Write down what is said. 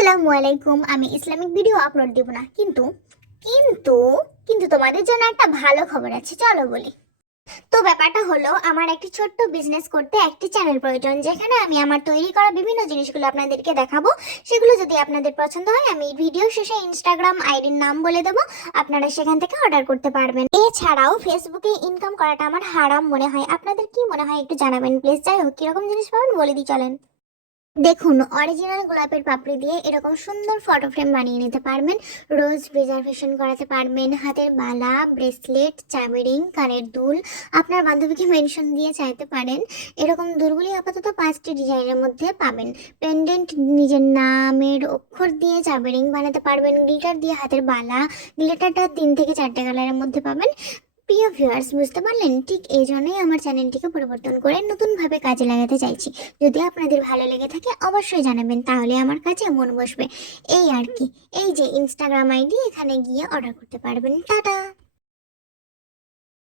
আসসালামু আলাইকুম। আমি ইসলামিক ভিডিও আপলোড দিব না, কিন্তু কিন্তু কিন্তু তোমাদের জন্য একটা ভালো খবর আছে, চলো বলি। তো ব্যাপারটা হলো, আমার একটি ছোট্ট বিজনেস করতে একটি চ্যানেল প্রয়োজন, যেখানে আমি আমার তৈরি করা বিভিন্ন জিনিসগুলো আপনাদেরকে দেখাবো। সেগুলো যদি আপনাদের পছন্দ হয়, আমি ভিডিও শেষে ইনস্টাগ্রাম আইডির নাম বলে দেবো, আপনারা সেখান থেকে অর্ডার করতে পারবেন। এছাড়াও ফেসবুকে ইনকাম করাটা আমার হারাম মনে হয়, আপনাদের কি মনে হয় একটু জানাবেন প্লিজ। যাই হোক, কিরকম জিনিস পাবেন বলে দিই, চলেন। দেখুন, অরিজিনাল গোলাপের পাপড়ি দিয়ে এরকম সুন্দর ফটো ফ্রেম বানিয়ে নিতে পারবেন। রোজ রিজার্ভেশন করাতে পারবেন। হাতের বালা, ব্রেসলেট, চাবি রিং, কানের দুল, আপনার বান্ধবীকে মেনশন দিয়ে চাইতে পারেন। এরকম দুলগুলি আপাতত 5টি ডিজাইনের মধ্যে পাবেন। পেন্ডেন্ট, নিজের নামের অক্ষর দিয়ে চাবি রিং বানাতে পারবেন। গ্লিটার দিয়ে হাতের বালা, গ্লিটারটা 3 থেকে 4টে কালারের মধ্যে পাবেন। প্রিয় ভিউয়ার্স, বুঝতে পারলেন? ঠিক এই জন্যই আমার চ্যানেলটিকে পরিবর্তন করে নতুনভাবে কাজে লাগাতে চাইছি। যদি আপনাদের ভালো লেগে থাকে অবশ্যই জানাবেন, তাহলে আমার কাছে মন বসবে। এই আর কি। এই যে ইনস্টাগ্রাম আইডি, এখানে গিয়ে অর্ডার করতে পারবেন। টাটা।